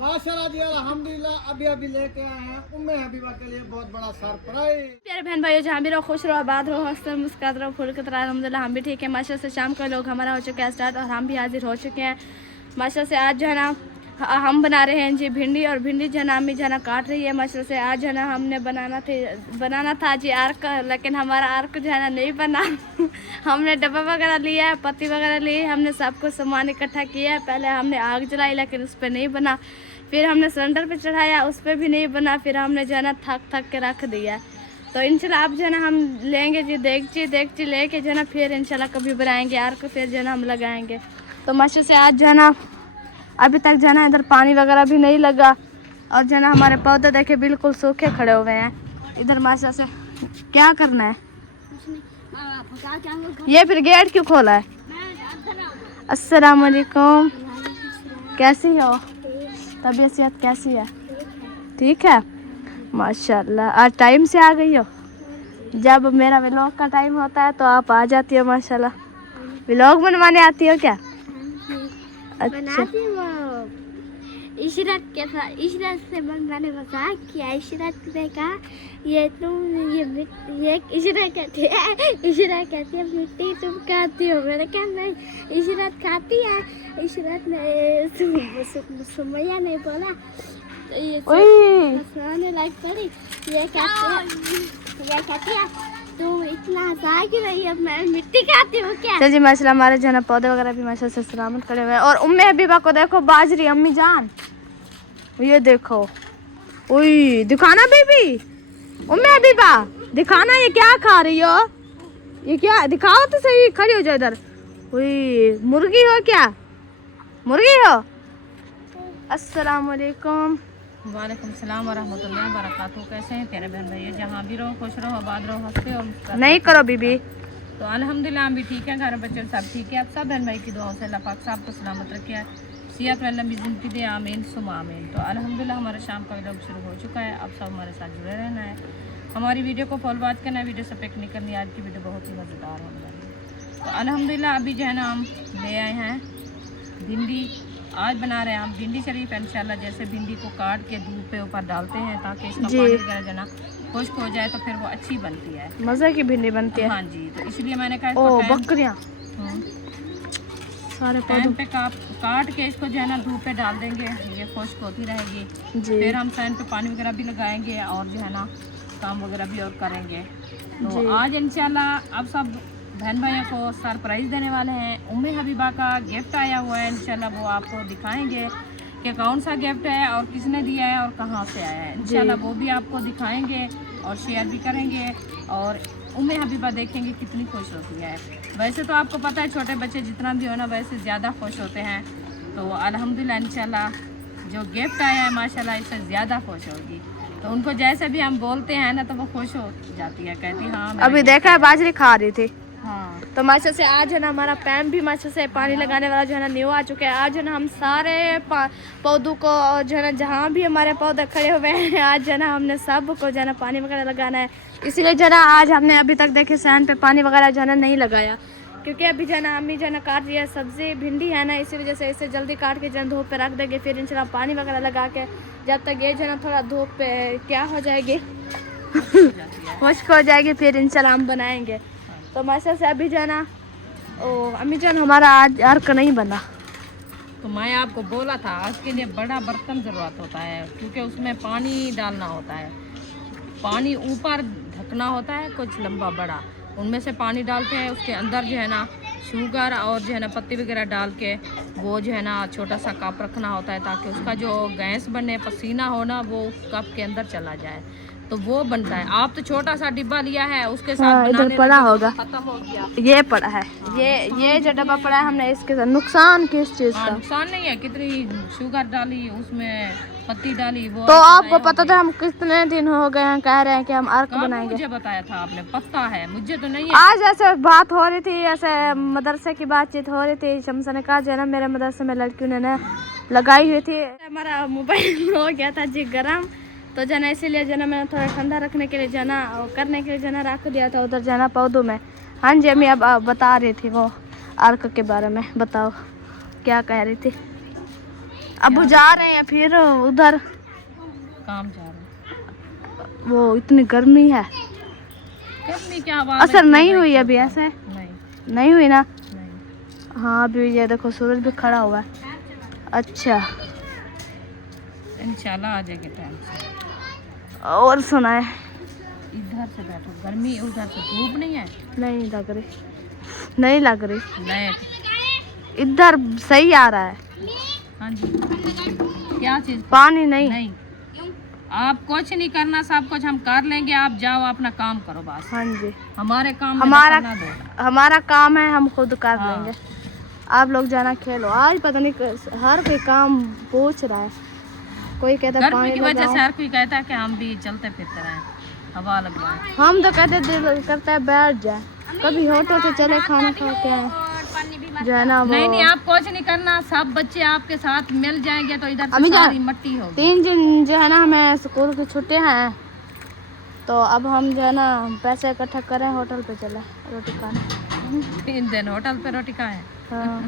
माशाल्लाह जी अल्हम्दुलिल्लाह अभी अभी लेके आए हैं उम्मे हबीबा के लिए बहुत बड़ा सरप्राइज। प्यारे बहन भाइयों, जहाँ भी रहो खुश रहो, आबाद रहो, हंसते मुस्कुराते रहो, फुल की तरह। अल्हम्दुलिल्लाह हम भी ठीक है माशाल्लाह से। शाम का लोग हमारा हो चुका है स्टार्ट और हम भी हाजिर हो चुके हैं माशाल्लाह से। आज जो है ना हम बना रहे हैं जी भिंडी, और भिंडी जो है ना अम्मी जो है ना काट रही है माशाल्लाह से। आज जो है ना हमने बनाना था जी आर्क, लेकिन हमारा आर्क जो है ना नहीं बना। हमने डब्बा वगैरह लिया है, पत्ती वगैरह ली, हमने सब कुछ सामान इकट्ठा किया है। पहले हमने आग जलाई लेकिन उस पर नहीं बना, फिर हमने सिलेंडर पे चढ़ाया, उस पर भी नहीं बना, फिर हमने जो है ना थक के रख दिया। तो इंशाल्लाह अब जो है ना हम लेंगे जी देगची लेके जो है ना फिर इंशाल्लाह कभी बनाएंगे आर्क, फिर जो है ना हम लगाएंगे। तो माशा से आज जो है ना अभी तक जो है ना इधर पानी वगैरह भी नहीं लगा, और जो है ना हमारे पौधे देखे बिल्कुल सूखे खड़े हुए हैं इधर माशा से। क्या करना है ये? फिर गेट क्यों खोला है? अस्सलाम वालेकुम, कैसी हो? तबीयत सेहत कैसी है? ठीक है माशाल्लाह। आज टाइम से आ गई हो? जब मेरा व्लॉग का टाइम होता है तो आप आ जाती हो माशाल्लाह। व्लॉग बनवाने आती हो क्या? अच्छा, इशरत से मैंने मजाक किया। इशरत ने कहा ये तुम ये इशरत कहती है मिट्टी तुम खाती हो। मैंने कहा नहीं, इशरत खाती है। इशरत ने सुमैया ने बोला तो ये हंसने लग पड़ी। ये कहती है तुम इतना हंसा क्यों रही है, मैं मिट्टी खाती हूँ क्या? चल जी माशाल्लाह हमारे जो है ना पौधे वगैरह भी माशाल्लाह से सलामत खड़े हुए हैं। और उम्मे हबीबा को देखो बाजरी, अम्मी जान ये देखो। ओए दिखाना बेबी, उम्मे हबीबा दिखाना ये क्या खा रही हो? ये क्या दिखाओ तो सही, खड़ी हो जाओ इधर। ओए मुर्गी हो क्या? मुर्गी हो? अस्सलाम वालेकुम। वालेकुम सलाम व रहमतुल्लाहि व बरकातहू। कैसे हैं प्यारे बहन भाई? जहाँ भी रहो खुश रहो, आबाद रहो, हंसते और नहीं करो बीबी। तो अल्हम्दुलिल्लाह हम भी ठीक है, घर बच्चे सब ठीक है। आप सब बहन भाई की दुआओं से अल्लाह पाक साहब को सलामत रखे, सेहत में लंबी ज़िंदगी दे, आमीन सुमा आमीन। तो अल्हम्दुलिल्लाह हमारा शाम का व्लॉग शुरू हो चुका है। आप सब हमारे साथ जुड़े रहना है, हमारी वीडियो को फॉलो बात करना है, वीडियो से पिक नहीं करनी। आज की वीडियो बहुत ही मज़ेदार होने वाली है। तो अल्हम्दुलिल्लाह अभी जो है ना हम ले आए हैं भिंडी। आज बना रहे हैं हम भिंडी शरीफ इंशाल्लाह। जैसे भिंडी को काट के धूप पे ऊपर डालते हैं ताकि इसका पानी वगैरह जो ना खुश्क हो जाए, तो फिर वो अच्छी बनती है, मज़े की भिंडी बनती है। हाँ जी, तो इसलिए मैंने कहा ओ बकरियाँ सारे पैन पे काट के इसको जो है ना धूप पे डाल देंगे, ये खुश्क होती रहेगी जी। फिर हम पैन पे पानी वगैरह भी लगाएंगे और जो है ना काम वगैरह भी और करेंगे। तो आज इंशाल्लाह अब सब बहन भाइयों को सरप्राइज़ देने वाले हैं। उम्मे हबीबा का गिफ्ट आया हुआ है, इंशाल्लाह वो आपको दिखाएंगे कि कौन सा गिफ्ट है और किसने दिया है और कहाँ से आया है। इंशाल्लाह वो भी आपको दिखाएंगे और शेयर भी करेंगे, और उम्मे हबीबा देखेंगे कितनी खुश होती है। वैसे तो आपको पता है छोटे बच्चे जितना भी हो ना वैसे ज़्यादा खुश होते हैं। तो अल्हम्दुलिल्लाह इंशाल्लाह जो गिफ्ट आया है माशाल्लाह इससे ज़्यादा खुश होगी। तो उनको जैसे भी हम बोलते हैं ना तो वो खुश हो जाती है, कहती हाँ। अभी देखा है बाजरी खा रही थी। हाँ, तो माशा से आज है ना हमारा पैम भी माशा से पानी लगाने वाला जो है ना न्यू आ चुका है। आज है ना हम सारे पौधों को जो है ना जहाँ भी हमारे पौधे खड़े हुए हैं आज जो है ना हमने सब को जो है ना पानी वगैरह लगाना है। इसीलिए जो है ना आज हमने अभी तक देखे सैन पे पानी वगैरह जो है ना नहीं लगाया, क्योंकि अभी जो है ना अम्मी जो है ना काट रही है सब्जी भिंडी है ना, इसी वजह से इसे जल्दी काट के जो है धूप पे रख देंगे। फिर इंशाल्लाह पानी वगैरह लगा के जब तक ये जो है ना थोड़ा धूप पे क्या हो जाएगी खुश्क हो जाएगी, फिर इंशाल्लाह हम बनाएंगे। तो माशा से अभी जो है ना अम्मी जान हमारा आज अर्क नहीं बना। तो मैं आपको बोला था आज के लिए बड़ा बर्तन ज़रूरत होता है, क्योंकि उसमें पानी डालना होता है, पानी ऊपर ढकना होता है कुछ लंबा बड़ा, उनमें से पानी डालते हैं, उसके अंदर जो है ना शुगर और जो है ना पत्ती वगैरह डाल के वो जो है ना छोटा सा कप रखना होता है ताकि उसका जो गैस बने पसीना हो ना वो कप के अंदर चला जाए, तो वो बनता है। आप तो छोटा सा डिब्बा लिया है उसके साथ बनाने पड़ा होगा, खत्म हो गया। ये पड़ा है, ये जो डब्बा पड़ा है हमने इसके साथ नुकसान किस चीज़ का? नुकसान नहीं है, कितनी शुगर डाली उसमें पत्ती डाली वो। तो आपको पता था हम कितने दिन हो गए हैं कह रहे हैं कि हम अर्क बनाएंगे? मुझे बताया था आपने, पता है मुझे तो नहीं है। आज ऐसे बात हो रही थी, ऐसे मदरसे की बातचीत हो रही थी, शमसा ने कहा जो है ना मेरे मदरसे में लड़कियों ने लगाई हुई थी। हमारा मोबाइल हो गया था जी गर्म, तो जना इसीलिए जना मैंने थोड़ा ठंडा रखने के लिए जना करने के लिए जना रख दिया था उधर जना पौधों में। हाँ जी अम्मी अब बता रही थी वो अर्क के बारे में, बताओ क्या कह रही थी? अब जा रहे हैं फिर उधर काम जा रहे हैं। वो इतनी गर्मी है, गर्मी क्या आवाज असर नहीं हुई अभी ऐसे? नहीं नहीं हुई ना? नहीं। हाँ अभी ये देखो सूरज भी खड़ा हुआ है। अच्छा इंशाल्लाह आ जाएंगे टाइम से। और सुनाए? इधर से बैठो, गर्मी उधर से धूप नहीं है। नहीं लग रही, नहीं लग रही। लाइट इधर सही आ रहा है। हाँ जी। क्या चीज? पानी नहीं। नहीं, आप कुछ नहीं करना, सब कुछ हम कर लेंगे, आप जाओ अपना काम करो बस। हाँ जी, हमारे काम में हमारा दखल ना दो। हमारा काम है, हम खुद कर हाँ। लेंगे। आप लोग जाना खेलो। आज पता नहीं हर कोई काम पूछ रहा है, कोई कहता है गर्मी पानी की वजह लगाओ। से हर कोई कहता है कि हम भी चलते फिरते रहें, हवा लगवाएं। हम तो कहते दिल करता है बैठ जाए, कभी होटल से चले खाना खा के आए, जो है ना वो। नहीं, आप कुछ नहीं करना, सब बच्चे आपके साथ मिल जाएंगे तो इधर अभी से जा- सारी मट्टी होगी। 3 दिन जो है ना हमें स्कूल की छुट्टी हैं, तो अब हम जो है ना पैसे इकट्ठा करें, होटल पे चले रोटी खाने। 3 दिन होटल पे रोटी खाएं हाँ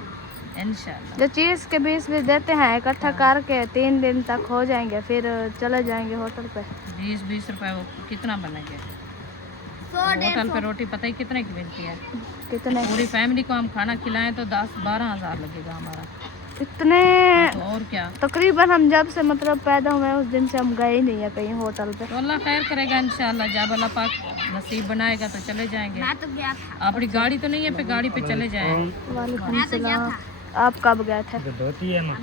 इंशाल्लाह। जो चीज़ के 20-20 देते हैं इकट्ठा करके 3 दिन तक हो जाएंगे, फिर चले जाएंगे होटल पे। 20-20 रुपए वो कितना बनेंगे? होटल पे रोटी पता ही कितने की मिलती है? कितने? पूरी फैमिली को हम खाना खिलाएं तो 10-12 हज़ार लगेगा हमारा। इतने तो और क्या, तकरीबन हम जब से मतलब पैदा हुए उस दिन से हम गए ही नहीं है कहीं होटल पे। तो अल्लाह खैर करेगा इंशाल्लाह। जब अल्लाह पाक नसीब बनाएगा तो चले जाएंगे। अपनी गाड़ी तो नहीं है पे गाड़ी पे चले जाएंगे। वालेकुम सलाम। आप कब गए थे? धोती है ना,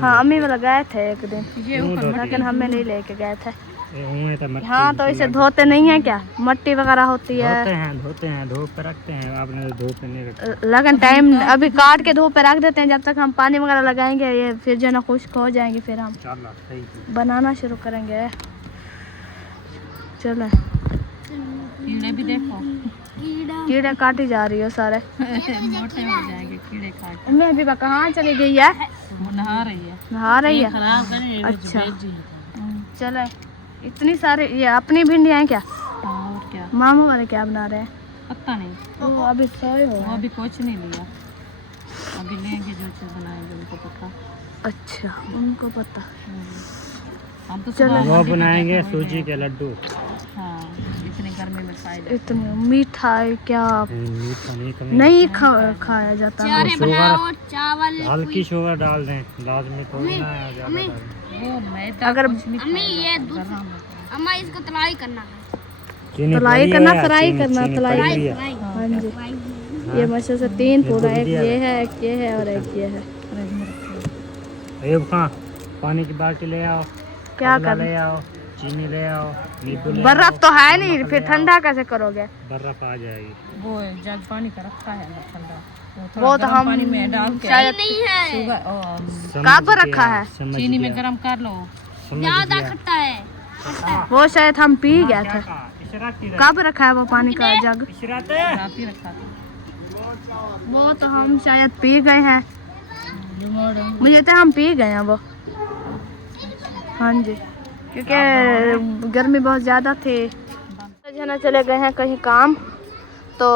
हाँ अम्मी वाला गए थे एक दिन, ये ऊपर लेकिन हमें नहीं लेके गए थे। उन्हें तो मट्टी हाँ तो इसे धोते नहीं है क्या? मट्टी वगैरह होती है, धोते हैं धूप पे रखते हैं। आपने तो धूप पे नहीं रखा। लगन टाइम अभी काट के धूप पे रख देते हैं, जब तक हम पानी वगैरह लगाएंगे ये फिर जो है ना खुश्क हो जाएंगे, फिर हम इंशाल्लाह सही। बनाना शुरू करेंगे। चले, कीड़े भी देखो कीड़े काटी जा रही हो सारे। मोटे हो जाएंगे कीड़े खा के। मैं अभी कहाँ चली गई है? वो नहा रही है। नहा रही है? अच्छा चले। इतनी सारे ये अपनी भिंडियाँ हैं क्या? और क्या, मामा वाले क्या बना रहे हैं? पता नहीं, वो अभी सोए हो। वो अभी कुछ नहीं लिया, अभी लेंगे जो चीज़ बनाएंगे उनको पता। अच्छा उनको पता। हम तो चलो। सुबह वो मंडी बनाएंगे गए थे, सूजी के लड्डू। हाँ इतनी गर्मी में खाए जाते इतने मीठा है क्या? मीठा नहीं नहीं खाया जाता। शुगर हल्की शुगर डाल दें, लाजमी तो ना ज़्यादा डालें। वो मैदा अगर कुछ नहीं खाया जाता, गरम होता है। अम्मा इसको तलाई करना है। चीनी तलाई पड़ी करना, है, फ्राई चीनी- करना, चीनी तलाई। पड़ी है। हाँ जी, ये मशे से 3 पूरा, एक ये है, एक ये है और एक ये है। फ्रिज में रखे। अयूब खां पानी की बाल्टी ले आओ, क्या तबला कर ले आओ, चीनी ले आओ, नींबू ले बर्फ आओ, तो है नहीं, नमक फिर ले ठंडा कैसे करोगे? आओ, बर्फ आ जाएगी। वो जग पानी का रखा है ना ठंडा, वो तो गरम हम पानी में डाल के शायद शुगर समझ कब गया, रखा है? समझ चीनी में गया, गरम कर लो। समझ गया। खट्टा है। वो शायद हम पी गए थे। कहा? इशरात की रही। कब रखा है वो पानी का जग? इशरात रात ही रखा था। वो तो हम शायद पी गए हैं, मुझे तो हम पी गए हैं वो। हाँ जी, क्योंकि गर्मी बहुत ज़्यादा थी। जो है ना चले गए हैं कहीं काम, तो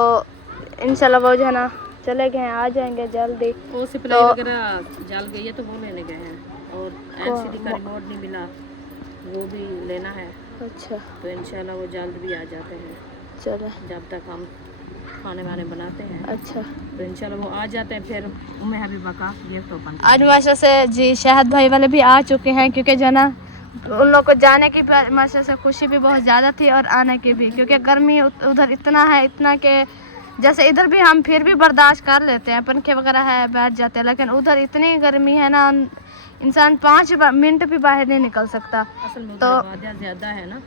इंशाल्लाह वो जो है ना चले गए हैं, आ जाएंगे जल्दी। वो सप्लाई वगैरह जल गई है तो वो लेने गए हैं, और एलसीडी का रिमोट नहीं मिला, वो भी लेना है। अच्छा तो इंशाल्लाह वो जल्द भी आ जाते हैं, चले। जब तक हम खाने वाने बनाते हैं। अच्छा तो इंशाल्लाह वो आ जाते हैं, फिर उम्मे हबीबा का गिफ्ट ओपन। आज माशा से जी शहद भाई वाले भी आ चुके हैं, क्योंकि जो है ना उन लोग को जाने की माशा से खुशी भी बहुत ज़्यादा थी और आने की भी, क्योंकि गर्मी उधर इतना है, इतना कि जैसे इधर भी हम फिर भी बर्दाश्त कर लेते हैं, पंखे वगैरह है बैठ जाते हैं, लेकिन उधर इतनी गर्मी है ना, इंसान 5 मिनट भी बाहर नहीं निकल सकता। असल में तो आबादियाँ ज़्यादा है ना,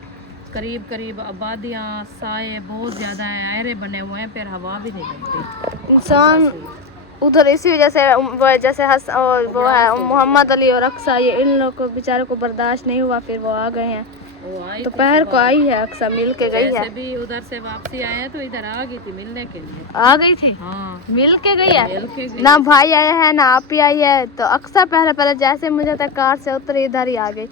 करीब करीब आबादियाँ, साए बहुत ज़्यादा हैं, आयरे बने हुए हैं, फिर हवा भी नहीं लगती इंसान उधर इसी वजह से वो जैसे और वो है मोहम्मद अली और अक्सा, ये इन लोगों को बेचारे को बर्दाश्त नहीं हुआ, फिर वो आ गए हैं। वो आई दोपहर को आई है अक्सा, मिल के गई है। जैसे भी उधर से वापसी आए हैं तो इधर आ गई थी मिलने के लिए। आ गई थी, हाँ मिल के गई है। मिल के गई। ना भाई आया है ना आप ही आई है, तो अक्सर पहले जैसे मुझे लगता है कार से उतरी इधर ही आ गई।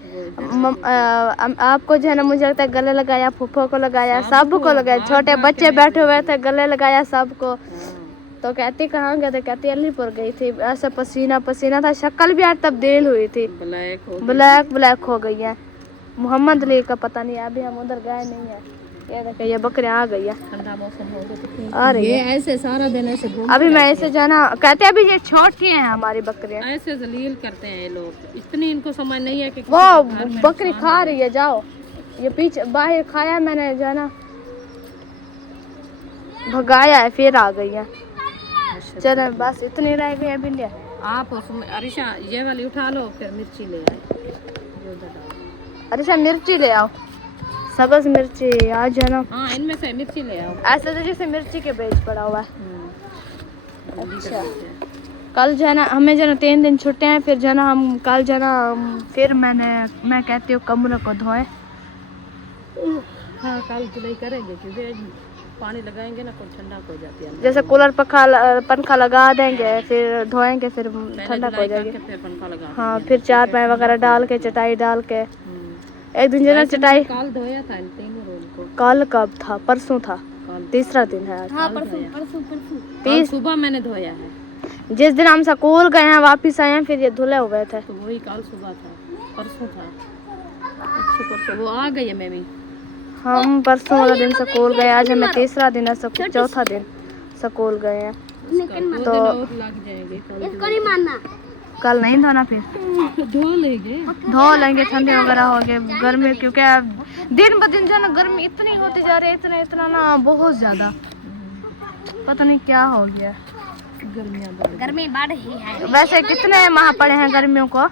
आपको जो है ना मुझे लगता है गले लगाया, फूफो को लगाया, सबको लगाया, छोटे बच्चे बैठे हुए थे गले लगाया सबको। तो कहती कहाँ गए थे, कहती अलीपुर गई थी। ऐसा पसीना पसीना था, शक्ल भी आज तब्दील हुई थी, ब्लैक हो गई है। मोहम्मद अली का पता नहीं, अभी हम उधर गए नहीं है। ये देखिए ये बकरियां आ गई है, ठंडा मौसम हो गया आ रही ये है। ऐसे सारा दिन ऐसे घूम अभी मैं ऐसे जाना कहते अभी ये छोटी हैं हमारी बकरियां, ऐसे जलील करते हैं ये लोग, इतनी इनको समझ नहीं है कि वो बकरी खा रही है। जाओ ये पीछे बाहर खाया मैंने, जो है ना भगाया है, फिर आ गई है। चलो बस इतनी रह गई है भिंडिया। आप उसमें अरिशा ये वाली उठा लो, फिर मिर्ची ले आए। अरिशा मिर्ची ले आओ, सब्ज मिर्ची आज है ना। हाँ इनमें से मिर्ची ले आओ। ऐसा तो जैसे मिर्ची के पेज पड़ा हुआ है। अच्छा कल जो है ना हमें जो है ना 3 दिन छुट्टे हैं, फिर जो है ना हम कल जो है ना फिर मैं कहती हूँ कमरे को धोए। हाँ कल धुलाई करेंगे क्योंकि पानी लगाएंगे ना, कुछ ठंडा हो जाती है। जैसे कूलर पंखा लगा देंगे, फिर धोएंगे, फिर ठंडा हो जाएगी। फिर पंखा लगा। हाँ फिर चारपाई वगैरह डाल के, चटाई डाल के। एक दिन जो है ना चटाई कल धोया था इन तीनों रोल को। कल कब था? परसों था, तीसरा दिन है आज। हाँ परसों कल सुबह मैंने धोया है। जिस दिन हम स्कूल गए हैं वापिस आए हैं, फिर ये धुले हुए थे। तो वही कल सुबह था, परसों था। अच्छा परसों वो आ गई है। मैं भी हम परसों वाला दिन स्कूल गए, आज हमें तीसरा दिन है, चौथा दिन स्कूल गए हैं। तो लग जाएंगे इसको नहीं मानना। कल नहीं धोना, फिर धो लेंगे, ठंडे वगैरह हो गए। गर्मी क्योंकि दिन ब दिन जो है ना गर्मी इतनी होती जा रही है, इतना ना बहुत ज्यादा, पता नहीं क्या हो गया। गर्मी बढ़ रही है। वैसे कितने माह पड़े हैं गर्मियों को?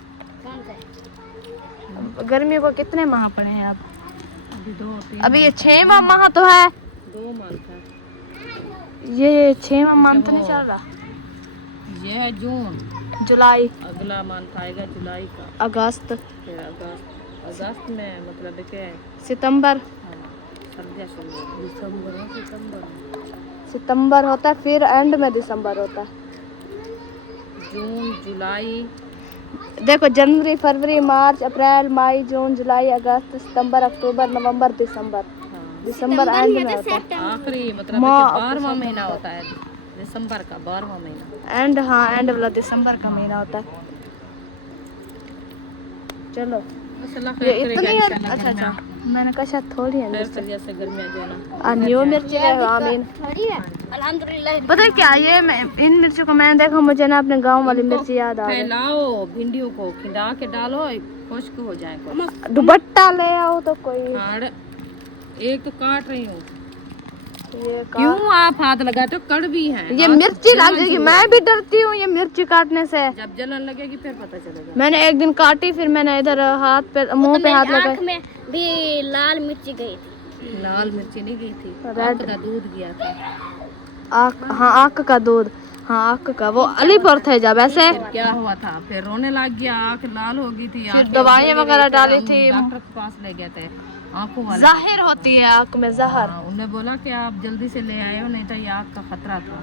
गर्मियों को कितने माह पड़े हैं अब? अभी ये 6वां माह तो है। 2 मंथ है। ये 6वां मंथ नहीं चल रहा। ये है जून, जुलाई, अगला मंथ आएगा जुलाई का, अगस्त, फिर अगस्त में मतलब क्या है, सितंबर, सर्दियाँ शुरू हो, सितंबर होता है, फिर एंड में दिसंबर होता है। जून जुलाई, देखो जनवरी फरवरी मार्च अप्रैल मई जून जुलाई अगस्त सितंबर अक्टूबर नवंबर दिसंबर। दिसंबर एंड में होता है, आखिरी मतलब 12वां महीना होता है दिसंबर का, 12वां महीना एंड। हाँ एंड वाला दिसंबर का महीना होता है। चलो ये इतनी है। अच्छा मैंने कहा शायद थोड़ी है जैसे गर्मियाँ जो है ना। न्यू मिर्ची है, आमीन। अल्हम्दुलिल्लाह। पता है क्या ये इन मिर्चों को मैंने देखा, मुझे ना अपने गांव वाली मिर्ची याद आ गई। फैलाओ भिंडियों को, खिंडा के डालो, खुश्क हो जाए। दुपट्टा ले आओ तो कोई। हाँ एक तो काट रही हूँ। ये क्यों आप हाथ लगाते हो? कड़वी है ये मिर्ची लग जाएगी, मैं भी डरती हूँ ये मिर्ची काटने से। जब जलन लगेगी फिर पता चलेगा। मैंने एक दिन काटी, फिर मैंने इधर हाथ पे मुंह पे हाथ लगाया। आँख में भी लाल मिर्ची गई थी। लाल मिर्ची नहीं गई थी, रेड का दूध गया था। हाँ आँख का दूध, हाँ आँख का। वो अलीपुर थे जब ऐसे। क्या हुआ था? फिर रोने लग गया, आँख लाल हो गई थी। फिर दवाइयाँ वगैरह डाली थी, डॉक्टर के पास ले गए थे। आँखों वाले जाहिर होती है आँख में जहर। उन्होंने बोला कि आप जल्दी से ले आए हो, नहीं तो ये आँख का खतरा था।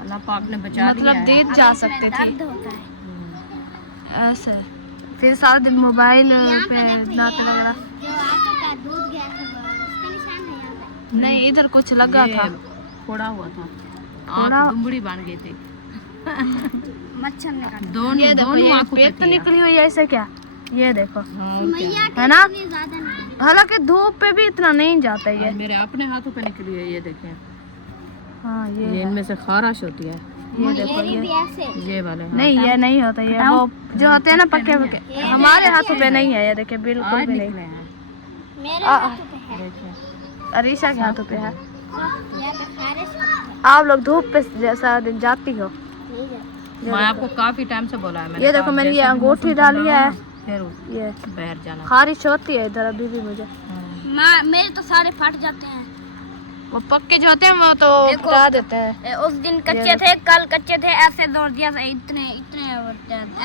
अल्लाह पाक ने बचा दिया। मतलब देख जा सकते थे दर्द होता है। ऐसे। फिर सारा दिन मोबाइल पे नाते वगैरह। जो आटे का दूध गया था उसका निशान है यहाँ पे। नहीं इधर कुछ लगा था, फोड़ा हुआ था, फोड़ा- आँख दुमड़ी बन गई थी। मच्छर ने काटा। दोनों दोनों आँखों पे पेट थी। निकली हुई है ऐसे क्या? ये देखो मैया है ना, इतनी ज्यादा नहीं। हालांकि धूप पे भी इतना नहीं जाता ये। मेरे अपने हाथों पे निकली है, ये देखें। हाँ ये ये इनमें से खारिश होती है। ये देखो मेरी भी ये ऐसे। ये वाले नहीं, ये नहीं होता। ये वो जो होते हैं ना पक्के पक्के, हमारे हाथों पे नहीं है ये। देखिए बिल्कुल आज भी निकले नहीं। हैं। मेरे हाथों पे है। देखिए अरीशा के हाथों पे है। यहाँ पे खारिश होती है। आप लोग धूप पे जैसा दिन जाती हो। नहीं जाती। मैं आपको काफी टाइम से बोला है मैंने। ये देखो मैंने ये अंगूठी डाली है, फिर ये बाहर जाना। खारिश होती है इधर अभी भी मुझे। मेरे तो सारे फट जाते हैं। वो पक्के जो होते हैं वो तो हटा देते हैं। उस दिन कच्चे थे, कल कच्चे थे, ऐसे जोड़ दिया, इतने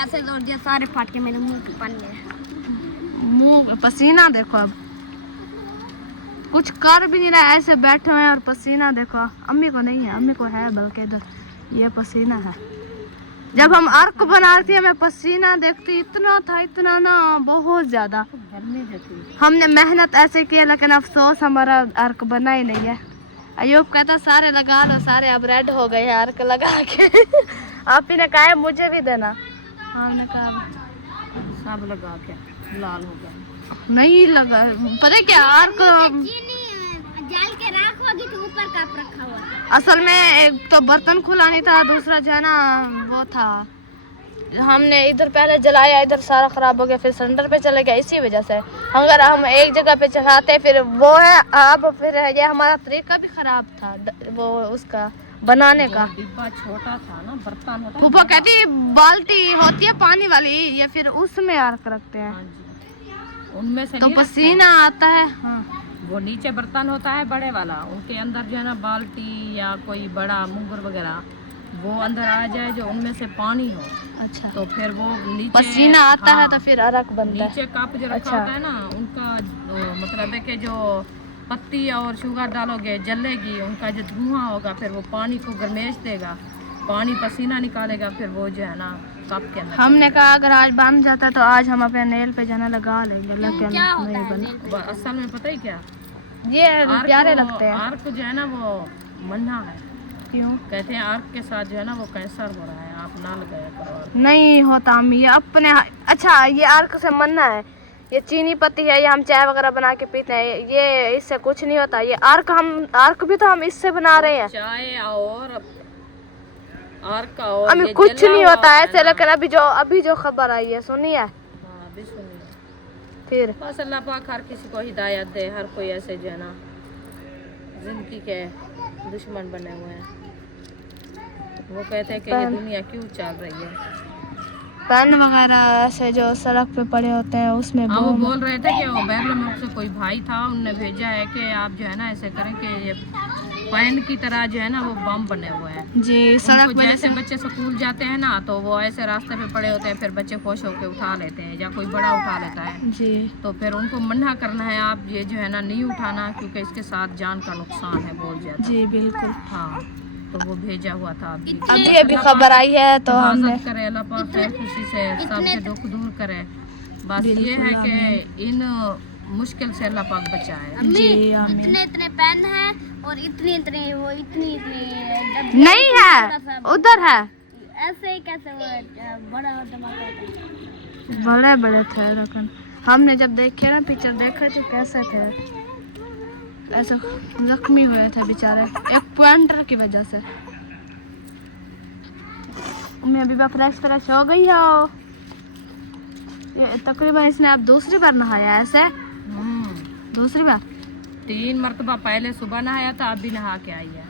ऐसे जोड़ दिया, सारे फाट के मेरे मुंह पे बन गए। मुंह पसीना देखो, अब कुछ कर भी नहीं रहा, ऐसे बैठे हुए हैं और पसीना देखो। अम्मी को नहीं है, अम्मी को है बल्कि इधर ये पसीना है। जब हम अर्क बना रहे थे मैं पसीना देखती इतना था, इतना ना बहुत ज्यादा। हमने मेहनत ऐसे की, लेकिन अफसोस हमारा अर्क बना ही नहीं है। अयूब कहता सारे लगा लो, सारे अब रेड हो गए हैं अर्क लगा के। आप ही ने कहा है मुझे भी देना, हमने कहा सब लगा के लाल हो गया। नहीं लगा, पता है क्या अर्क जाल के रखोगी तो ऊपर कप रखा हुआ था। असल में एक तो बर्तन खुला नहीं था, दूसरा जो है ना वो था, हमने इधर पहले जलाया, इधर सारा खराब हो गया, फिर सिलेंडर पे चले गया। इसी वजह से अगर हम एक जगह पे चढ़ाते फिर वो है, अब फिर ये हमारा तरीका भी खराब था वो उसका बनाने का। डिब्बा छोटा था ना, बर्तन होता है। फूफा कहती बाल्टी होती है पानी वाली, या फिर उसमें अर्क रखते हैं। हाँ जी, उनमें से तो नहीं रखते पसीना आता है। हाँ। वो नीचे बर्तन होता है बड़े वाला, उनके अंदर जो है ना बाल्टी या कोई बड़ा मुंगर वगैरह वो अंदर आ जाए जो उनमें से पानी हो, अच्छा, तो फिर वो नीचे पसीना आता है हाँ, तो फिर अर्क बनता है। नीचे कप जो रखा अच्छा। होता है ना उनका मतलब है कि जो पत्ती और शुगर डालोगे जलेगी, उनका जो धुआं होगा फिर वो पानी को गर्मेश देगा, पानी पसीना निकालेगा, फिर वो जो है ना कप के अंदर। हमने कहा अगर आज बन जाता तो आज हम अपने नेल पे जाना लगा लेंगे, लेकिन नहीं बना। असल में पता ही क्या, ये प्यारे लगते हैं। आर्क जो है ना वो मन्ना है। क्यों? कहते हैं आर्क के साथ जो है ना वो कैंसर हो रहा है, आप ना लगाया करो आर्क। नहीं होता अम्मी, ये अपने अच्छा ये अर्क से मन्ना है, ये चीनी पत्ती है, ये हम चाय वगैरह बना के पीते हैं, ये इससे कुछ नहीं होता। ये अर्क भी तो हम इससे बना रहे हैं। चाय और आर्क का और अम्मी ये कुछ जला नहीं हुआ होता है ऐसे, ना। लेकिन अभी जो खबर आई है सुनिए हाँ, अभी सुनिए। फिर। बस अल्लाह पाक हर किसी को हिदायत दे, हर कोई ऐसे जो है ना जिंदगी के दुश्मन बने हुए हैं। वो कहते हैं कि ये दुनिया क्यों चल रही है। पेन वगैरह ऐसे जो सड़क पे पड़े होते हैं उसमें हाँ, वो बोल रहे थे कि वो बैरल मुल्क से कोई भाई था, उनने भेजा है कि आप जो है ना ऐसे करें कि ये पेन की तरह जो है ना वो बम बने हुए हैं जी सड़क उनको, पे जैसे बच्चे स्कूल जाते हैं ना तो वो ऐसे रास्ते पे पड़े होते हैं, फिर बच्चे खुश होकर उठा लेते हैं या कोई बड़ा उठा लेता है, जी। तो फिर उनको मना करना है आप ये जो है ना नहीं उठाना, क्योंकि इसके साथ जान का नुकसान है बहुत ज्यादा। जी बिल्कुल। हाँ, तो वो भेजा हुआ था अभी खबर आई है तो हमने करे, अल्लाह पाक खैर खुशी से सबके दुख दूर करे। बस ये है कि इन मुश्किल से अल्लाह पाक बचाए। जी इतने पेन है और इतनी इतनी नहीं है, उधर है, ऐसे ही कैसे वो बड़ा धमाका होता है। बड़े बड़े थे, लेकिन हमने जब देखे ना पिक्चर देख रहे थे कैसे थे, ऐसा जख्मी हुए थे बेचारे एक पॉइंटर की वजह से। मैं अभी फ्रेश हो गई हो, ये तकरीबन इसने अब दूसरी बार नहाया ऐसे, दूसरी बार 3 मरतबा पहले सुबह नहाया था, अभी नहा के आई है।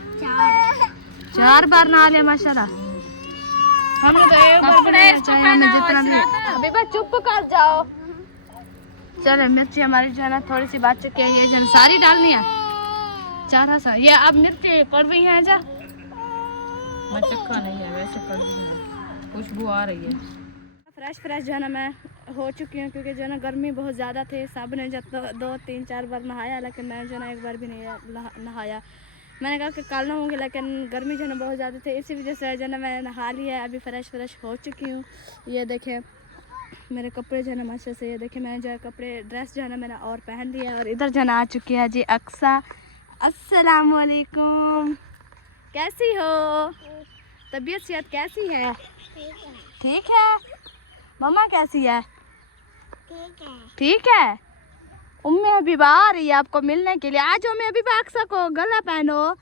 4 बार नहा लिया माशाल्लाह। हमने तो एक बार बनाया चाहिए हमें जितना भी। अभी बस चुप कर जाओ। चले मिर्ची हमारी जो है ना थोड़ी सी बात चुकी है, ये जो सारी डालनी है 4 सा। ये अब मिर्ची कड़वी है जा, मैं चक्का नहीं है वैसे कड़वी है, खुशबू आ रही है। फ्रेश जो है ना मैं हो चुकी हूँ, क्योंकि जो है ना गर्मी बहुत ज़्यादा थी। सब ने जब 2-3-4 बार नहाया, लेकिन मैं जो है ना एक बार भी नहीं नहाया। मैंने कहा कि कल नहाऊंगी, लेकिन गर्मी जो है ना बहुत ज़्यादा थी, इसी वजह से जो है ना मैं नहा लिया है। अभी फ्रेश हो चुकी हूँ। ये देखें मेरे कपड़े जो है ना माशा से, ये देखें मैंने जो है कपड़े ड्रेस जो है ना मैंने और पहन लिया है। और इधर जो है ना आ चुकी है जी अक्सा। अस्सलाम वालेकुम, कैसी हो? तबीयत सेहत कैसी है? ठीक है। मम्मा कैसी है? ठीक है। उम्मी हबीबा आ रही है आपको मिलने के लिए। आज उम्मी हबीबा अक्सा को गला पहनो,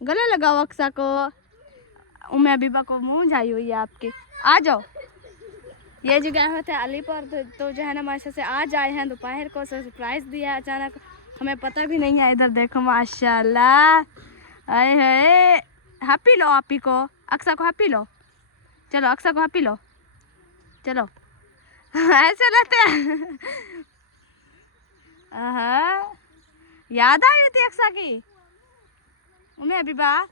गले लगाओ अक्सा को। उम्मी हबीबा को मुँह आई हुई है आपकी, आ जाओ। ये जो गए हुए थे अलीपुर, तो जो है ना माशा से आज आए हैं दोपहर को, सरप्राइज़ दिया अचानक, हमें पता भी नहीं है। इधर देखो माशाल्लाह, आए है। हैप्पी लो आपी को, अक्सा को हैप्पी लो, चलो अक्सा को हैप्पी लो, चलो ऐसे लेते हैं। याद आई थी अक्सा की उन्हें अभी बा।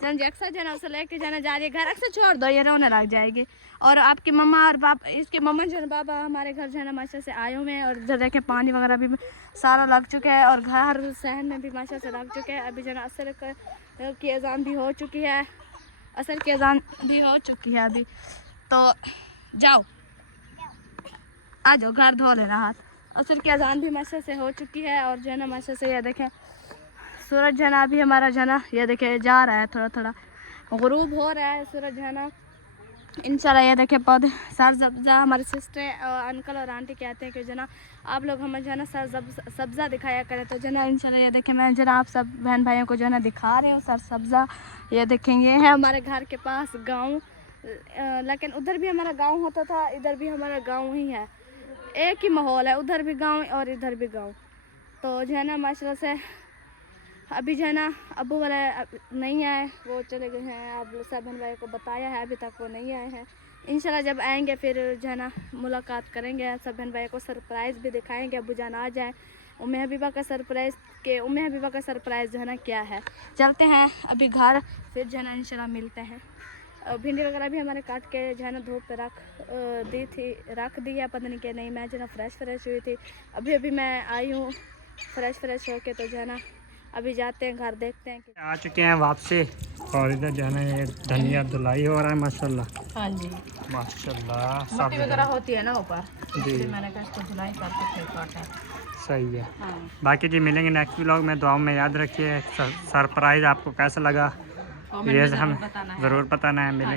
चल जी अक्सा जो ना उसे लेके जाना जा रही है घर। अक्सा छोड़ दो, ये रोने लग जाएगी। और आपकी मम्मा और बाप, इसके मम्मा जो है बाबा हमारे घर जो है ना माशा से आए हुए हैं। और इधर देखें पानी वगैरह भी सारा लग चुका है, और घर शहर में भी माशा से लग चुके हैं। अभी जो है असर की अजान भी हो चुकी है, असर की अजान भी हो चुकी है अभी। तो जाओ आ जाओ, घर धो लेना हाथ। असर की अजान भी माशा से हो चुकी है। और जो है ना माशा से ये देखें सूरज जो है ना अभी हमारा जो है ना ये देखिए जा रहा है, थोड़ा थोड़ा गुरूब हो रहा है सूरज जो है ना। इंशाल्लाह ये देखिए पौधे सर सब्ज़ा, हमारे सिस्टर और अंकल और आंटी कहते हैं कि जो ना आप लोग हमें जो है ना सर सब्ज़ा दिखाया करें, तो जो ना इंशाल्लाह ये देखें मैं जो ना आप सब बहन भाइयों को जो है ना दिखा रहे हो सर सब्ज़ा। ये देखेंगे है हमारे घर के पास गांव, लेकिन उधर भी हमारा गांव होता था, इधर भी हमारा गांव ही है, एक ही माहौल है, उधर भी गांव और इधर भी गांव। तो जो है ना माशाल्लाह से अभी जो है ना अबू वाले नहीं आए, वो चले गए हैं। आप सब बहन भाई को बताया है, अभी तक वो नहीं आए हैं। इंशाल्लाह जब आएंगे फिर जो है ना मुलाकात करेंगे, सब बहन भाई को सरप्राइज़ भी दिखाएंगे। अबू जान आ जाए, उम्मे हबीबा का सरप्राइज़ जो है ना क्या है। चलते हैं अभी घर, फिर जो है ना इंशाल्लाह मिलते हैं। भिंडी वगैरह भी हमारे काट के जो है ना धूप पे रख दी है, पता नहीं क्या नहीं, मैं जो है ना फ्रेश हुई थी, अभी मैं आई हूँ फ्रेश होके। तो जो है ना अभी जाते हैं घर, देखते हैं कि आ चुके हैं वापसी। और इधर जो है ना ये धनिया धुलाई हो रहा है माशाल्लाह। हाँ जी, माशाल्लाह सब मिट्टी वगैरह होती है ना ऊपर, जी। इसलिए मैंने कहा इसको धुलाई करके फिर काटा। सही है। हाँ, बाकी जी मिलेंगे नेक्स्ट व्लॉग में, दुआओं में याद रखिए। सरप्राइज़ आपको कैसा लगा कमेंट ये में हम ज़रूर बताना है। ज़रूर बताना है। मिलेंगे।